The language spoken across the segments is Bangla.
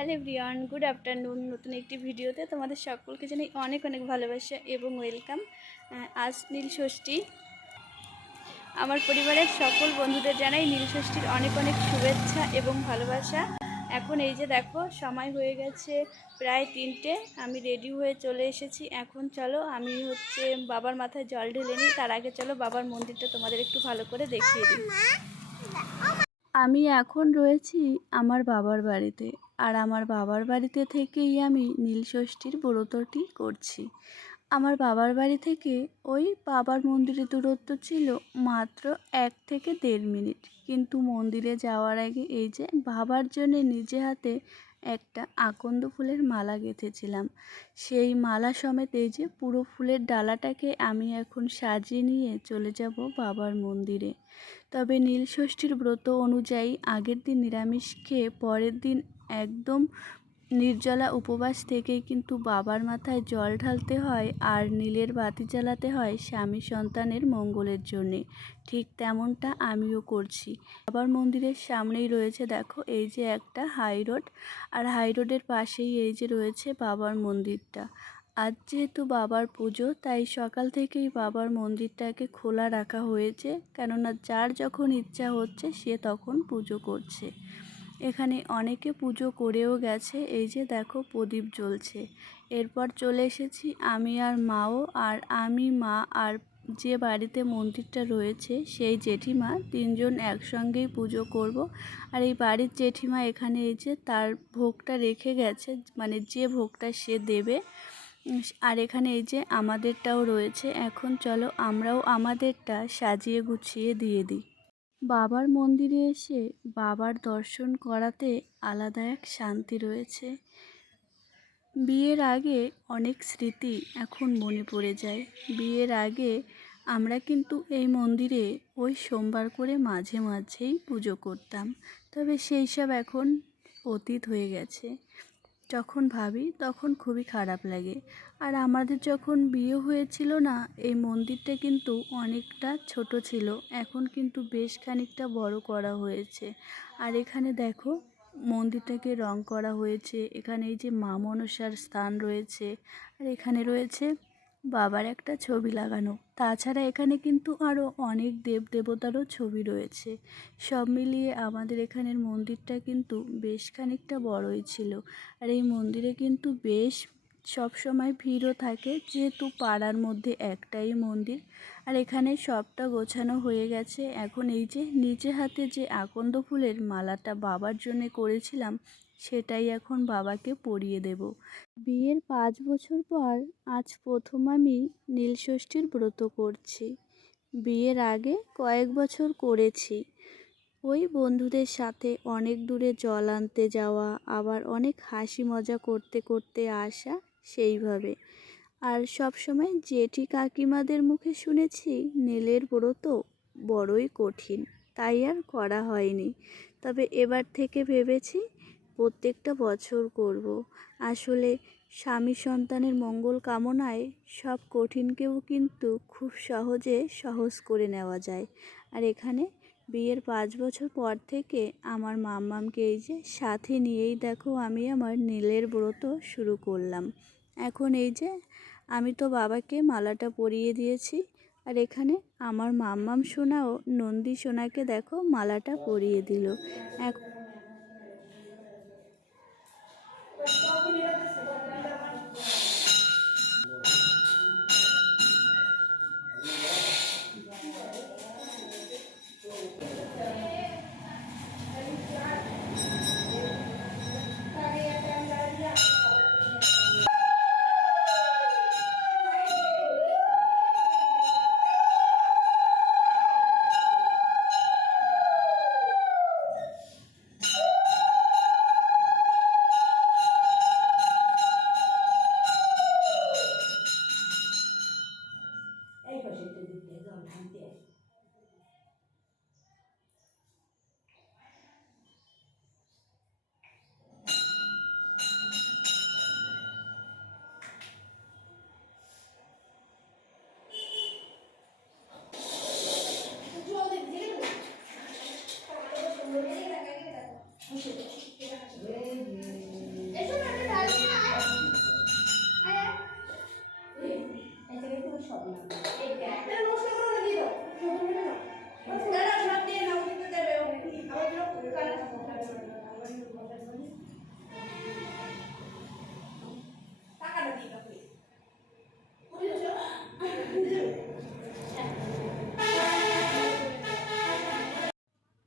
হ্যালো ব্রিয়ান গুড আফটারনুন নতুন একটি ভিডিওতে তোমাদের সকলকে জানাই অনেক অনেক ভালোবাসা এবং ওয়েলকাম। আজ নীল ষষ্ঠী। আমার পরিবারের সকল বন্ধুদের জানাই নীল ষষ্ঠীর অনেক অনেক শুভেচ্ছা এবং ভালোবাসা। এখন এই যে দেখো, সময় হয়ে গেছে প্রায় তিনটে, আমি রেডি হয়ে চলে এসেছি। এখন চলো, আমি হচ্ছে বাবার মাথায় জল ঢেলে নিই, তার আগে চলো বাবার মন্দিরটা তোমাদের একটু ভালো করে দেখিয়ে দিই। আমি এখন রয়েছি আমার বাবার বাড়িতে। আর আমার বাবার বাড়িতে থেকেই আমি নীলষষ্ঠীর ব্রতটি করছি। আমার বাবার বাড়ি থেকে ওই বাবার মন্দিরের দূরত্ব ছিল মাত্র এক থেকে দেড় মিনিট। কিন্তু মন্দিরে যাওয়ার আগে এই যে বাবার জন্য নিজে হাতে একটা আকন্দ ফুলের মালা গেঁথেছিলাম। সেই মালা সমেত এই যে পুরো ফুলের ডালাটাকে আমি এখন সাজিয়ে নিয়ে চলে যাব বাবার মন্দিরে। তবে নীলষষ্ঠীর ব্রত অনুযায়ী আগের দিন নিরামিষ খেয়ে পরের দিন একদম নির্জলা উপবাস থেকেই কিন্তু বাবার মাথায় জল ঢালতে হয় আর নীলের বাতি জ্বালাতে হয় স্বামী সন্তানের মঙ্গলের জন্যে। ঠিক তেমনটা আমিও করছি। বাবার মন্দিরের সামনেই রয়েছে দেখো, এই যে একটা হাই রোড আর হাই রোডের পাশেই এই যে রয়েছে বাবার মন্দিরটা। আজ যেহেতু বাবার পুজো, তাই সকাল থেকেই বাবার মন্দিরটাকে খোলা রাখা হয়েছে। কেননা যার যখন ইচ্ছা হচ্ছে, সে তখন পুজো করছে। এখানে অনেকে পুজো করেও গেছে, এই যে দেখো প্রদীপ জ্বলছে। এরপর চলে এসেছি আমি আর মাও, আর আমি, মা, আর যে বাড়িতে মন্দিরটা রয়েছে সেই জেঠিমা তিনজন একসঙ্গেই পুজো করব। আর এই বাড়ির জেঠিমা এখানে এই যে তার ভোগটা রেখে গেছে মানে যে ভোগটা সে দেবে। আর এখানে এই যে আমাদেরটাও রয়েছে। এখন চলো আমরাও আমাদেরটা সাজিয়ে গুছিয়ে দিয়ে দিই। বাবার মন্দিরে এসে বাবার দর্শন করাতে আলাদা এক শান্তি রয়েছে। বিয়ের আগে অনেক স্মৃতি এখন মনে পড়ে যায়। বিয়ের আগে আমরা কিন্তু এই মন্দিরে ওই সোমবার করে মাঝে মাঝেই পুজো করতাম। তবে সেই সব এখন অতীত হয়ে গেছে। যখন ভাবি তখন খুবই খারাপ লাগে। আর আমাদের যখন বিয়ে হয়েছিল না, এই মন্দিরটা কিন্তু অনেকটা ছোট ছিল। এখন কিন্তু বেশ খানিকটা বড় করা হয়েছে। আর এখানে দেখো, মন্দিরটাকে রং করা হয়েছে। এখানে এই যে মা মনসার স্থান রয়েছে। আর এখানে রয়েছে বাবার একটা ছবি লাগানো। তাছাড়া এখানে কিন্তু আরও অনেক দেব দেবতারও ছবি রয়েছে। সব মিলিয়ে আমাদের এখানের মন্দিরটা কিন্তু বেশ খানিকটা বড়ই ছিল। আর এই মন্দিরে কিন্তু বেশ সব সময় ভিড়ও থাকে, যেহেতু পাড়ার মধ্যে একটাই মন্দির। আর এখানে সবটা গোছানো হয়ে গেছে। এখন এই যে নিজে হাতে যে আকন্দ ফুলের মালাটা বাবার জন্য করেছিলাম, সেটাই এখন বাবাকে পরিয়ে দেব। বিয়ের পাঁচ বছর পর আজ প্রথম আমি নীলষষ্ঠীর ব্রত করছি। বিয়ের আগে কয়েক বছর করেছি। ওই বন্ধুদের সাথে অনেক দূরে জল আনতে যাওয়া, আবার অনেক হাসি মজা করতে করতে আসা সেইভাবে। আর সব সময় জেঠি কাকিমাদের মুখে শুনেছি, নীলের ব্রত বড়ই কঠিন, তাই আর করা হয়নি। তবে এবার থেকে ভেবেছি, প্রত্যেকটা বছর করব। আসলে স্বামী সন্তানের মঙ্গল কামনায় সব কঠিনকেও কিন্তু খুব সহজে সহজ করে নেওয়া যায়। আর এখানে বিয়ের পাঁচ বছর পর থেকে আমার মাম্মামকে এই যে সাথে নিয়েই দেখো আমি আমার নীলের ব্রত শুরু করলাম। এখন এই যে আমি তো বাবাকে মালাটা পরিয়ে দিয়েছি আর এখানে আমার মাম্মাম সোনা ও নন্দী সোনাকে দেখো মালাটা পরিয়ে দিল। এক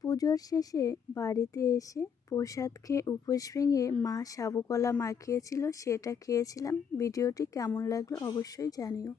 পুজোর শেষে বাড়িতে এসে প্রসাদ খেয়ে উপোস ভেঙে মা সাবুকলা মাখিয়েছিল, সেটা খেয়েছিলাম। ভিডিওটি কেমন লাগল অবশ্যই জানিও।